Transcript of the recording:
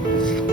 Thank you.